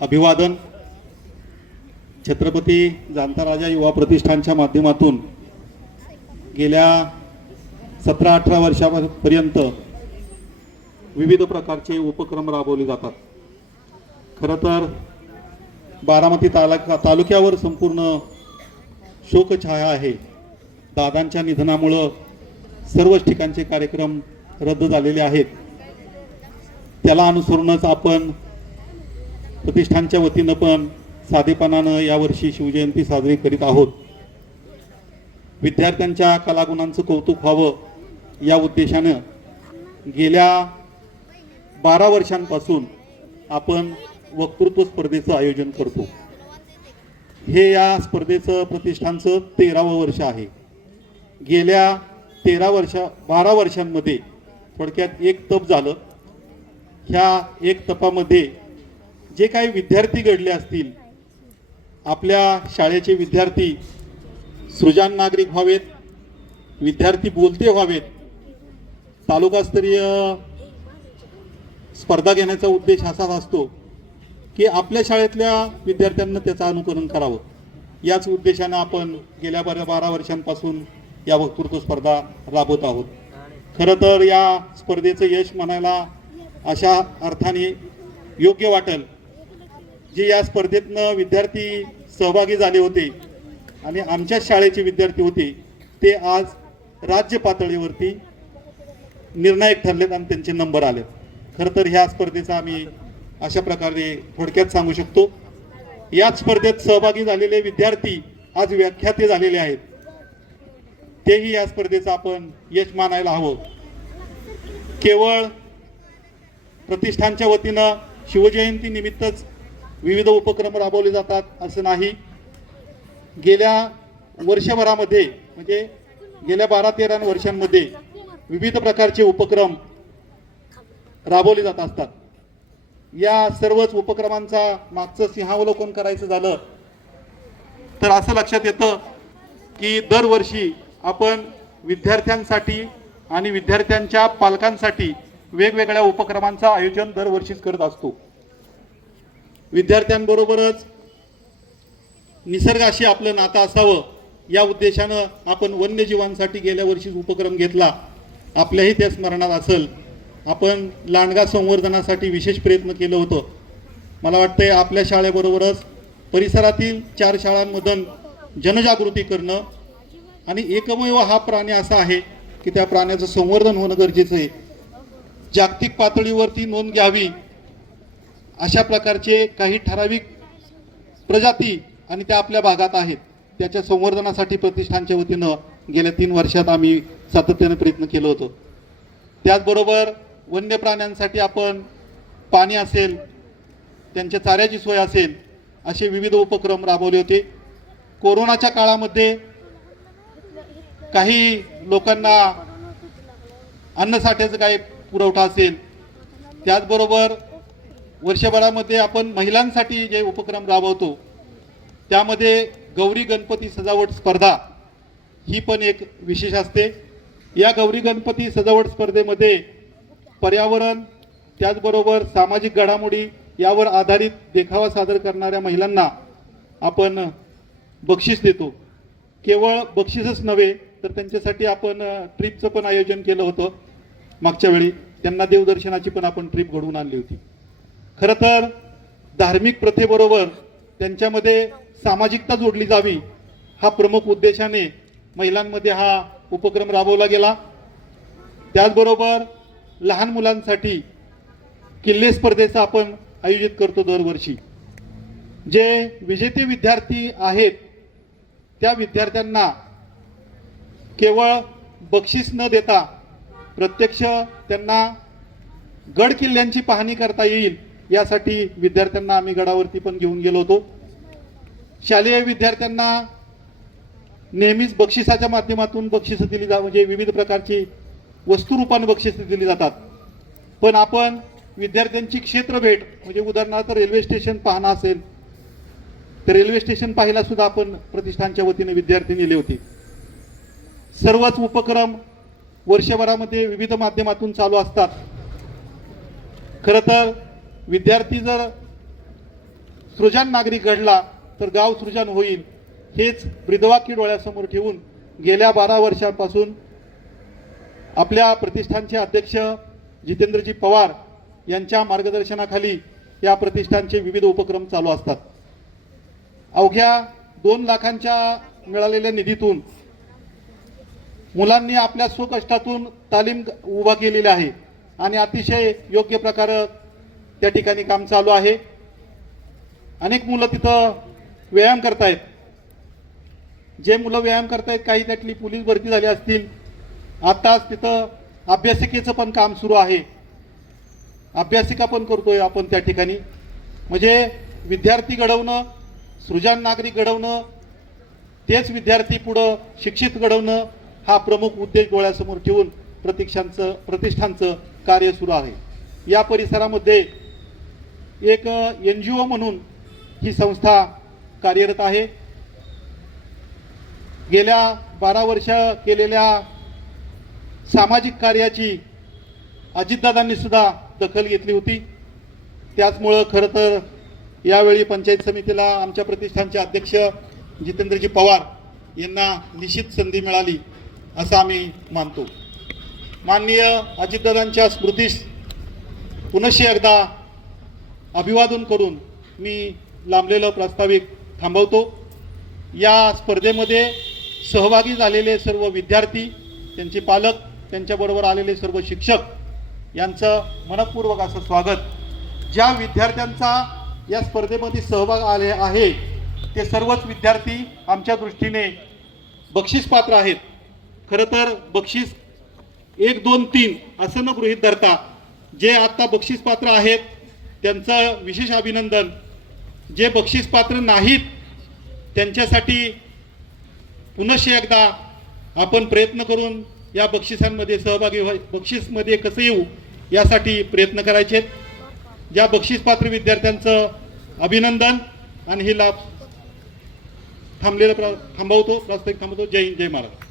अभिवादन. छत्रपती जाणता राजा युवा प्रतिष्ठानच्या माध्यमातून गेल्या 17-18 वर्षापर्यंत विविध प्रकारचे उपक्रम राबवले जातात. खरं तर बारामती तालुक्यावर संपूर्ण शोकछाया आहे. दादांच्या निधनामुळे सर्वच ठिकाणचे कार्यक्रम रद्द झालेले आहेत. त्याला अनुसरूनच आपण प्रतिष्ठानच्या वतीनं पण साधेपणानं यावर्षी शिवजयंती साजरी करीत आहोत. विद्यार्थ्यांच्या कलागुणांचं कौतुक व्हावं या उद्देशानं गेल्या 12 वर्षांपासून आपण वक्तृत्व स्पर्धेचं आयोजन करतो. हे या स्पर्धेचं प्रतिष्ठानचं 13वं वर्ष आहे. गेल्या 12 वर्षांमध्ये थोडक्यात एक तप झालं. ह्या एक तपामध्ये जे काही विद्यार्थी घडले असतील, आपल्या शाळेचे विद्यार्थी सृजन नागरिक व्हावेत, विद्यार्थी बोलते व्हावेत, तालुकास्तरीय स्पर्धा घेण्याचा उद्देश असाच असतो की आपल्या शाळेतल्या विद्यार्थ्यांना त्याचं अनुकरण करावं. याच उद्देशाने आपण गेल्या 12 वर्षांपासून या वक्तृत्व स्पर्धा राबवत आहोत. खरं तर या स्पर्धेचं यश म्हणायला अशा अर्थाने योग्य वाटेल, जे या स्पर्धेतनं विद्यार्थी सहभागी झाले होते आणि आमच्या शाळेचे विद्यार्थी होते, ते आज राज्य पातळीवरती निर्णायक ठरलेत आणि त्यांचे नंबर आले. खरं तर ह्या स्पर्धेचा आम्ही अशा प्रकारे थोडक्यात सांगू शकतो. याच स्पर्धेत सहभागी झालेले विद्यार्थी आज व्याख्याते झालेले आहेत. तेही या स्पर्धेचं आपण यश मानायला हवं. केवळ प्रतिष्ठानच्या वतीनं शिवजयंती निमित्तच विविध उपक्रम राबवले जातात असं नाही. गेल्या वर्षभरामध्ये म्हणजे गेल्या 12-13 वर्षांमध्ये विविध प्रकारचे उपक्रम राबवले जात असतात. या सर्वच उपक्रमांचा मागचं सिंहावलोकन करायचं झालं तर असं लक्षात येतं की दरवर्षी आपण विद्यार्थ्यांसाठी आणि विद्यार्थ्यांच्या पालकांसाठी वेगवेगळ्या उपक्रमांचं आयोजन दरवर्षीच करत असतो. विद्यार्थ्यांबरोबरच निसर्गाशी आपलं नातं असावं या उद्देशानं आपण वन्यजीवांसाठी गेल्या वर्षी उपक्रम घेतला. आपल्याही त्या स्मरणात असेल, आपण लांडगा संवर्धनासाठी विशेष प्रयत्न केलं होतं. मला वाटतंय आपल्या शाळेबरोबरच परिसरातील 4 शाळांमधून जनजागृती करणं आणि एकमेव हा प्राणी असा आहे की त्या प्राण्याचं संवर्धन होणं गरजेचं आहे. जागतिक पातळीवरती नोंद घ्यावी अशा प्रकारचे काही ठराविक प्रजाती आणि त्या आपल्या भागात आहेत. त्याच्या संवर्धनासाठी प्रतिष्ठानच्या वतीनं गेल्या 3 वर्षात आम्ही सातत्याने प्रयत्न केलं होतं. त्याचबरोबर वन्य प्राण्यांसाठी आपण पाणी असेल, त्यांच्या चाऱ्याची सोय असेल, असे विविध उपक्रम राबवले होते. कोरोनाच्या काळामध्ये काही लोकांना अन्नसाठ्याचं काही पुरवठा असेल, त्याचबरोबर वर्षभरामध्ये आपण महिलांसाठी जे उपक्रम राबवतो त्यामध्ये गौरी गणपती सजावट स्पर्धा ही पण एक विशेष असते. या गौरी गणपती सजावट स्पर्धेमध्ये पर्यावरण त्याचबरोबर सामाजिक घडामोडी यावर आधारित देखावा सादर करणाऱ्या महिलांना आपण बक्षीस देतो. केवळ बक्षीसच नव्हे तर त्यांच्यासाठी आपण ट्रिपचं पण आयोजन केलं होतं. मागच्या वेळी त्यांना देवदर्शनाची पण आपण ट्रिप घडवून आणली होती. खरं तर धार्मिक प्रथेबरोबर त्यांच्यामध्ये सामाजिकता जोडली जावी हा प्रमुख उद्देशाने महिलांमध्ये हा उपक्रम राबवला गेला. त्याचबरोबर लहान मुलांसाठी किल्ले स्पर्धेचं आपण आयोजित करतो दरवर्षी. जे विजेते विद्यार्थी आहेत त्या विद्यार्थ्यांना केवळ बक्षीस न देता प्रत्यक्ष त्यांना गड किल्ल्यांची पाहणी करता येईल यासाठी विद्यार्थ्यांना आम्ही गडावरती पण घेऊन गेलो होतो. शालेय विद्यार्थ्यांना नेहमीच बक्षिसाच्या माध्यमातून बक्षिसं दिली म्हणजे विविध प्रकारची वस्तुरूपाने बक्षिसं दिली जातात. पण आपण विद्यार्थ्यांची क्षेत्र भेट म्हणजे उदाहरणार्थ रेल्वे स्टेशन पाहणं असेल तर रेल्वे स्टेशन पाहायला सुद्धा आपण प्रतिष्ठानच्या वतीने विद्यार्थी नेले होते. सर्वच उपक्रम वर्षभरामध्ये विविध माध्यमातून चालू असतात. खरं तर विद्यार्थी जर सृजन नागरिक घडला तर गाव सृजन होईल, हेच ब्रीदवाक्य डोळ्यासमोर ठेवून गेल्या 12 वर्षांपासून आपल्या प्रतिष्ठानचे अध्यक्ष जितेंद्रजी पवार यांच्या मार्गदर्शनाखाली या प्रतिष्ठानचे विविध उपक्रम चालू असतात. अवघ्या 2 लाखांच्या मिळालेल्या निधीतून मुलांनी आपल्या स्वकष्टातून तालीम उभा केलेली आहे आणि अतिशय योग्य प्रकारे त्या ठिकाणी काम चालू आहे. अनेक मुलं तिथं व्यायाम करतायत. जे मुलं व्यायाम करतायत काही त्यातली पोलीस भरती झाली असतील. आताच तिथं अभ्यासिकेचं पण काम सुरू आहे. अभ्यासिका पण करतोय आपण त्या ठिकाणी. म्हणजे विद्यार्थी घडवणं, सृजन नागरिक घडवणं, तेच विद्यार्थी पुढं शिक्षित घडवणं हा प्रमुख उद्देश डोळ्यासमोर ठेवून प्रतिष्ठानचं कार्य सुरू आहे. या परिसरामध्ये एक NGO म्हणून ही संस्था कार्यरत आहे. गेल्या 12 वर्ष केलेल्या सामाजिक कार्याची अजितदादांनी सुद्धा दखल घेतली होती. त्याचमुळं खरं तर यावेळी पंचायत समितीला आमच्या प्रतिष्ठानचे अध्यक्ष जितेंद्रजी पवार यांना निश्चित संधी मिळाली असं आम्ही मानतो. माननीय अजितदादांच्या स्मृतीस पुनश्च एकदा अभिवादन करून मी लांबलेलं प्रास्ताविक थांबवतो. या स्पर्धेमध्ये सहभागी झालेले सर्व विद्यार्थी, त्यांचे पालक, त्यांच्याबरोबर आलेले सर्व शिक्षक यांचं मनपूर्वक असं स्वागत. ज्या विद्यार्थ्यांचा या स्पर्धेमध्ये सहभाग आले आहे ते सर्वच विद्यार्थी आमच्या दृष्टीने बक्षीस पात्र आहेत. खरं तर बक्षीस 1, 2, 3 असं न गृहीत धरता जे आत्ता बक्षीस पात्र आहेत त्यांचं विशेष अभिनंदन. जे बक्षीस पात्र नाहीत त्यांच्यासाठी पुनश्च एकदा आपण प्रयत्न करून या बक्षिसांमध्ये सहभागी बक्षीसमध्ये कसं येऊ यासाठी प्रयत्न करायचे. ज्या बक्षीसपात्र विद्यार्थ्यांचं अभिनंदन आणि हे लाभ थांबवतो. जय हिंद, जय महाराष्ट्र.